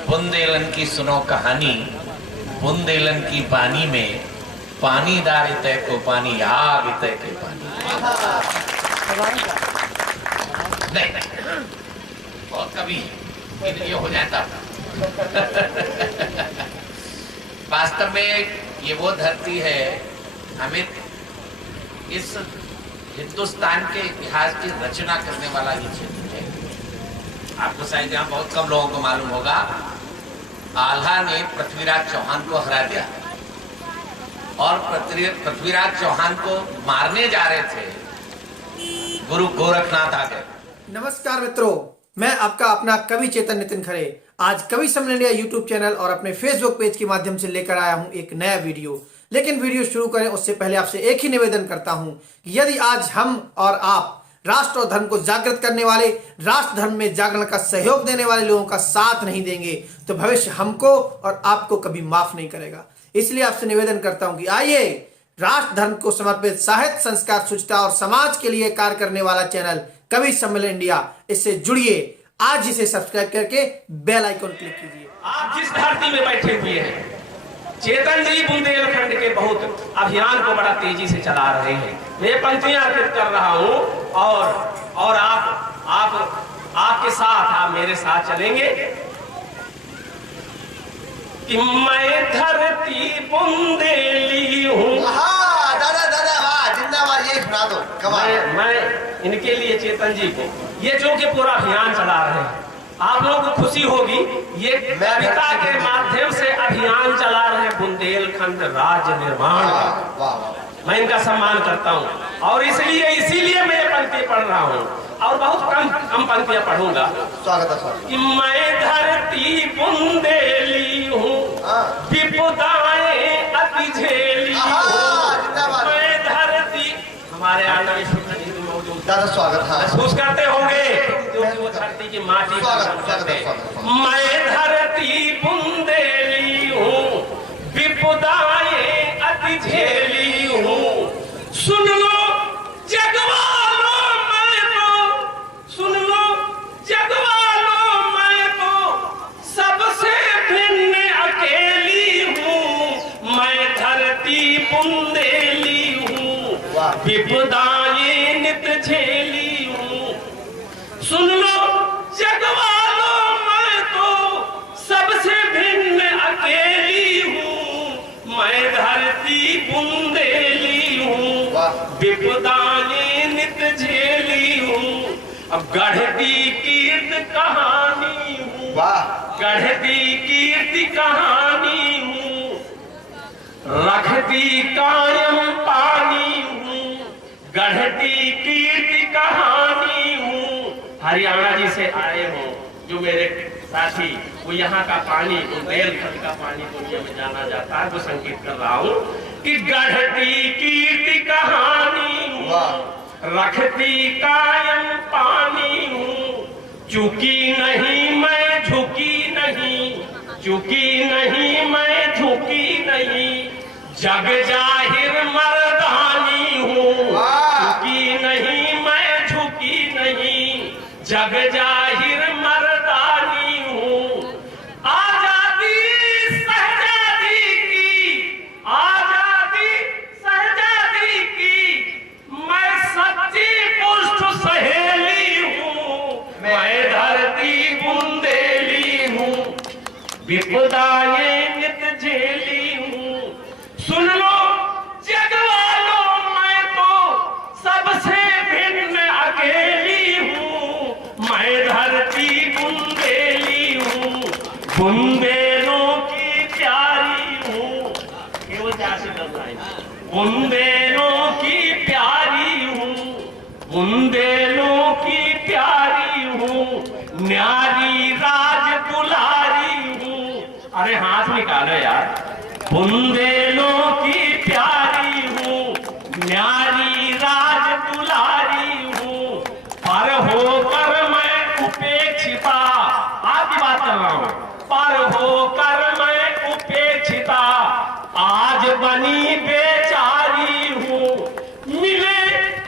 बुंदेलन की सुनो कहानी, बुंदेलन की पानी में पानी दार तय को पानी, आग तय के पानी। नहीं बहुत कभी ये हो जाता। वास्तव में ये वो धरती है, हमें इस हिंदुस्तान के इतिहास की रचना करने वाला ये क्षेत्र है। आपको शायद यहाँ बहुत कम लोगों को मालूम होगा, आल्हा ने पृथ्वीराज चौहान को हरा दिया और पृथ्वीराज चौहान को मारने जा रहे थे, गुरु गोरखनाथ आ गए। नमस्कार मित्रों, मैं आपका अपना कवि चेतन नितिन खरे आज कवि सम्मेलन इंडिया यूट्यूब चैनल और अपने फेसबुक पेज के माध्यम से लेकर आया हूं एक नया वीडियो। लेकिन वीडियो शुरू करें उससे पहले आपसे एक ही निवेदन करता हूं कि यदि आज हम और आप राष्ट्र और धर्म को जागृत करने वाले, राष्ट्र धर्म में जागरण का सहयोग देने वाले लोगों का साथ नहीं देंगे तो भविष्य हमको और आपको कभी माफ नहीं करेगा। इसलिए आपसे निवेदन करता हूं कि आइए राष्ट्र धर्म को समर्पित साहित्य, संस्कार, शुचिता और समाज के लिए कार्य करने वाला चैनल कवि सम्मेलन इंडिया, इससे जुड़िए। आज इसे सब्सक्राइब करके बेल आइकन क्लिक कीजिए। आप जिस धरती में बैठे हुए हैं, चेतन जी बुंदेलखंड के बहुत अभियान को बड़ा तेजी से चला रहे हैं। मैं पंक्तियां अर्पित कर रहा हूं और आपके साथ, आप मेरे साथ चलेंगे कि मैं धरती बुंदेली हूं। दादा वाह, जिंदाबाद, ये सुना दो कमाल। मैं इनके लिए, चेतन जी को, ये जो कि पूरा अभियान चला रहे हैं, आप लोगों को खुशी होगी, ये कविता के माध्यम से अभियान चला रहे हैं बुंदेलखंड राज्य निर्माण का। मैं इनका सम्मान करता हूं और इसीलिए मैं ये पंक्ति पढ़ रहा हूं और बहुत कम पंक्तियां पढ़ूंगा। स्वागत है। कि मैं धरती बुंदेली हूँ, विपदाएं अति झेली हूँ। मैं धरती, हमारे आगे दादा स्वागत है। महसूस करते होंगे क्योंकि वो धरती की माटी करते। मैं धरती बुंदेली हूँ, विपदाएं अति झेली हूँ। सुन लो जगवालो मैं तो, सुन लो जगवालो मैं तो सबसे भिन्न अकेली हूँ। मैं धरती बुंदेली हूँ, विपदाएं नित झेली हूँ। सुन लो जगवालो मैं तो सबसे भिन्न अकेली हूँ। मैं धरती बुंदेली हूँ, विपदाएं नित झेली हूँ। अब गढ़ती कीर्ति कहानी हूँ, गढ़ती कीर्ति कहानी हूँ। रखती कायम पानी हूँ, गढ़ती कीर्ति कहानी हूँ। हरियाणा जी से आए हो जो मेरे साथी, वो यहाँ का पानी, बुंदेलखंड का पानी दुनिया में जाना जाता है, तो संकेत कर रहा हूँ कि गढ़ती कीर्ति कहानी हूँ, रखती कायम पानी हूँ। चूकी नहीं मैं झुकी नहीं, चूकी नहीं मैं झुकी नहीं। जग जाहिर मर्दानी हूँ, झुकी नहीं मैं झुकी नहीं। जग जाहिर मर्दानी हूँ। आजादी सहजादी की, आजादी सहजादी की मैं सच्ची पुष्ट सहेली हूँ। मैं धरती बुंदेली हूँ, विपदाएं नित झेली हूँ। सुन लो जगवालो मैं तो सबसे भिन्न अकेली हूँ। मैं धरती बुंदेली हूँ, बुंदेलों की प्यारी हूँ। केवल 4 लाइन। बुंदेलों की प्यारी हूँ, बुंदेलों की प्यारी हूँ। न्यारी राज दुलारी हूँ। अरे हाथ निकालो यार। बुंदेलों की प्यारी हूँ, न्यारी राज दुलारी हूँ। पर होकर मैं उपेक्षिता, आपकी बात कर रहा हूँ। पर होकर मैं उपेक्षिता आज बनी बेचारी हूँ। मिले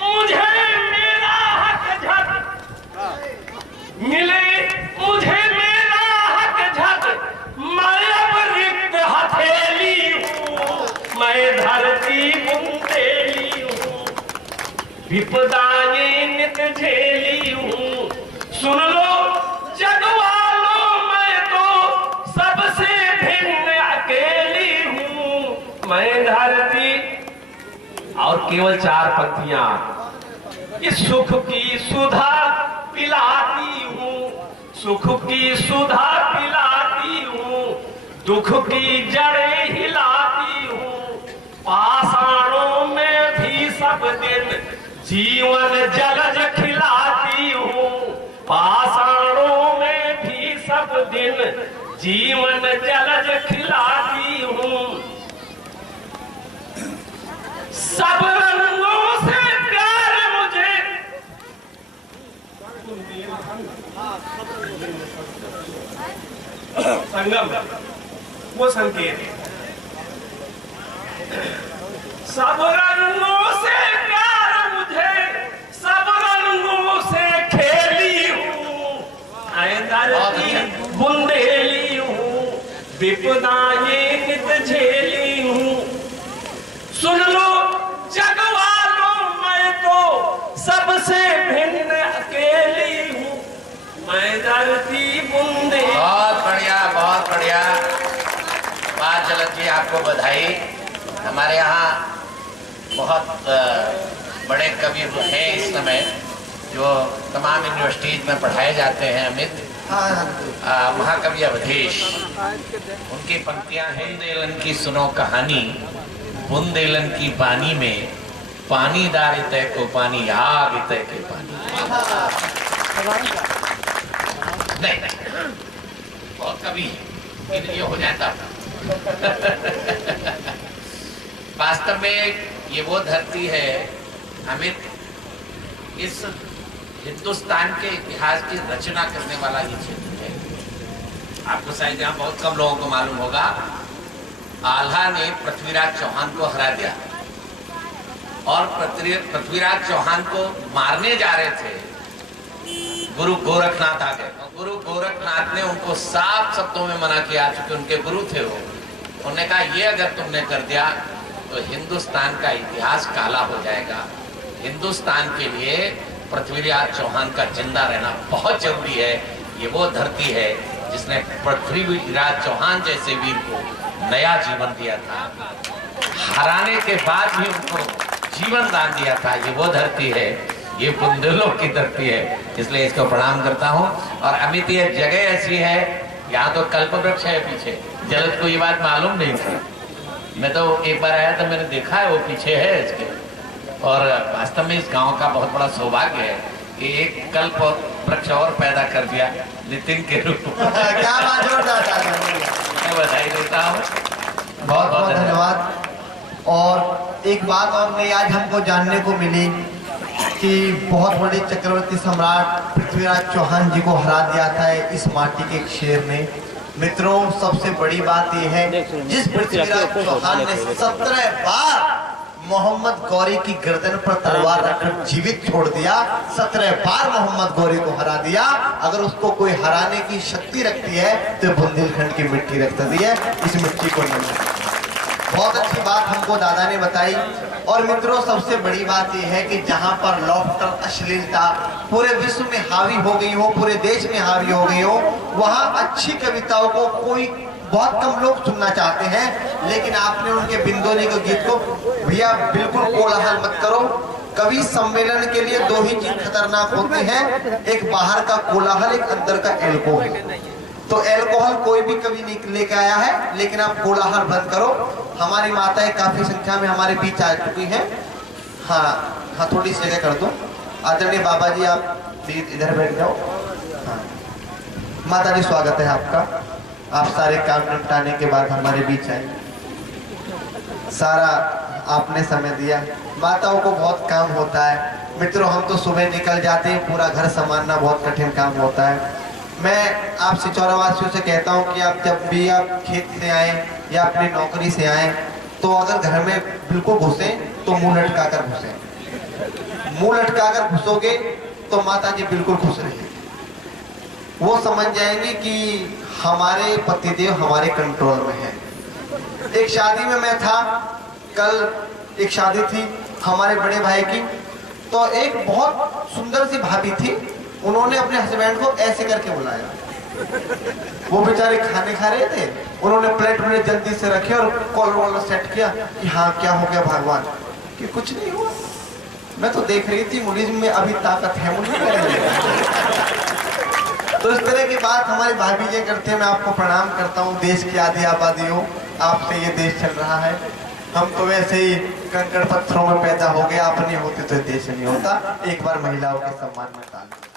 मुझे मेरा हक झक, मिले मुझे मेरा हक झक। विपदाएं नित झेली हूँ। सुन लो जग वालों, मैं तो सबसे भिन्न अकेली हूँ। मैं धरती, और केवल 4 पंक्तियां, इस सुख की सुधा पिलाती हूँ, सुख की सुधा पिलाती हूँ, दुख की जड़ें हिलाती हूँ। पाषाणों में भी सब दिन जीवन जलज खिलाती हूँ, पाषाणों में भी सब दिन जीवन जलज खिलाती हूँ। सब रंगों से प्यार मुझे, संगम वो संकेत, सब रंगों से प्यार मुझे, सब रंगों से खेली हूँ। धरती बुंदेली हूँ, विपदाएं नित झेली हूँ। सुन लो जग वालों, मैं तो सबसे भिन्न अकेली हूँ। मैं धरती बुंदे। बहुत बढ़िया बात जलद जी, आपको बधाई। हमारे यहाँ बहुत बड़े कवि हैं इस समय जो तमाम यूनिवर्सिटीज में पढ़ाए जाते हैं। अमित महाकवि अवधेश, उनकी पंक्तियां हैं। बुंदेलन की सुनो कहानी, बुंदेलन की पानी में पानी दार तय को पानी, आग तय के पानी। नहीं बहुत कवि ये हो जाता। वास्तव में ये वो धरती है अमित, इस हिंदुस्तान के इतिहास की रचना करने वाला ये क्षेत्र है। आपको शायद यहाँ बहुत कम लोगों को मालूम होगा, आल्हा ने पृथ्वीराज चौहान को हरा दिया और पृथ्वीराज चौहान को मारने जा रहे थे। गुरु गोरखनाथ आ गए। गुरु गोरखनाथ ने उनको साफ शब्दों में मना किया, चूंकि उनके गुरु थे वो। उन्होंने कहा ये अगर तुमने कर दिया तो हिंदुस्तान का इतिहास काला हो जाएगा। हिंदुस्तान के लिए पृथ्वीराज चौहान का जिंदा रहना बहुत जरूरी है। ये वो धरती है जिसने पृथ्वीराज चौहान जैसे वीर को नया जीवन दिया था, हराने के बाद भी उनको जीवन दान दिया था। ये वो धरती है, ये बुंदेलों की धरती है, इसलिए इसको प्रणाम करता हूँ। और अमित ये जगह ऐसी है, यहाँ तो कल्प वृक्ष है पीछे। जलद को ये बात मालूम नहीं थी। मैं तो एक बार आया तो मैंने देखा है वो पीछे है इसके। और वास्तव में इस गांव का बहुत बड़ा सौभाग्य है कि एक कल्प वृक्ष और पैदा कर दिया नितिन के रूप में। क्या बात, जोरदार मैं बधाई देता हूँ, बहुत बहुत धन्यवाद। और एक बात और नई आज हमको जानने को मिली कि बहुत बड़े चक्रवर्ती सम्राट पृथ्वीराज चौहान जी को हरा दिया था इस माटी के एक शेर ने। मित्रों, सबसे बड़ी बात यह है, जिस पृथ्वीराज चौहान ने 17 बार मोहम्मद गौरी की गर्दन पर तलवार रखकर जीवित छोड़ दिया, 17 बार मोहम्मद गौरी को हरा दिया। अगर उसको कोई हराने की शक्ति रखती है तो बुंदेलखंड की मिट्टी रख सकती है। इस मिट्टी को नहीं। बहुत अच्छी बात हमको दादा ने बताई। और मित्रों, सबसे बड़ी बात यह है कि जहां पर लॉफ्टर, अश्लीलता पूरे विश्व में हावी हो गई हो, पूरे देश में हावी हो गई हो, वहां अच्छी कविताओं को कोई बहुत कम लोग सुनना चाहते हैं। लेकिन आपने उनके बिंदोनी के गीत को, भैया बिल्कुल कोलाहल मत करो। कवि सम्मेलन के लिए 2 ही चीज खतरनाक होती है, एक बाहर का कोलाहल, एक अंदर का एल्कोहल। तो एल्कोहल कोई भी कवि नहीं लेके आया है, लेकिन आप कोलाहल बंद करो। हमारी माताएं काफी संख्या में हमारे बीच आ चुकी हैं। हाँ, थोड़ी सी जगह कर दो। आदरणीय बाबा जी, आप इधर बैठ जाओ। हाँ, माता जी स्वागत है आपका। आप सारे काम निपटाने के बाद हमारे बीच आए, सारा आपने समय दिया। माताओं को बहुत काम होता है मित्रों, हम तो सुबह निकल जाते हैं, पूरा घर संभालना बहुत कठिन काम होता है। मैं आप सिचौरावासियों से कहता हूं कि आप जब भी आप खेत से आए या अपनी नौकरी से आए, तो अगर घर में बिल्कुल घुसे तो मुंह लटका कर घुसे। मुंह लटका कर घुसोगे तो माता जी बिल्कुल खुश रहेंगी। वो समझ जाएंगे कि हमारे पतिदेव हमारे कंट्रोल में है। एक शादी में मैं था, कल एक शादी थी हमारे बड़े भाई की, तो एक बहुत सुंदर सी भाभी थी, उन्होंने अपने हस्बैंड को ऐसे करके बुलाया। वो बेचारे खाने खा रहे थे, उन्होंने प्लेट में जल्दी से रखे और कॉलर वॉलर सेट किया कि हाँ क्या हो गया भगवान, कि कुछ नहीं हुआ, मैं तो देख रही थी मुनीज में अभी ताकत है मुझे। तो इस तरह की बात हमारी भाभी ये करते हैं। मैं आपको प्रणाम करता हूँ। देश की आधी आबादी हो, आपसे ये देश चल रहा है। हम तो वैसे ही कंकड़ पत्थरों में पैदा हो गए, आप नहीं होते तो देश नहीं होता। एक बार महिलाओं के सम्मान में ताली।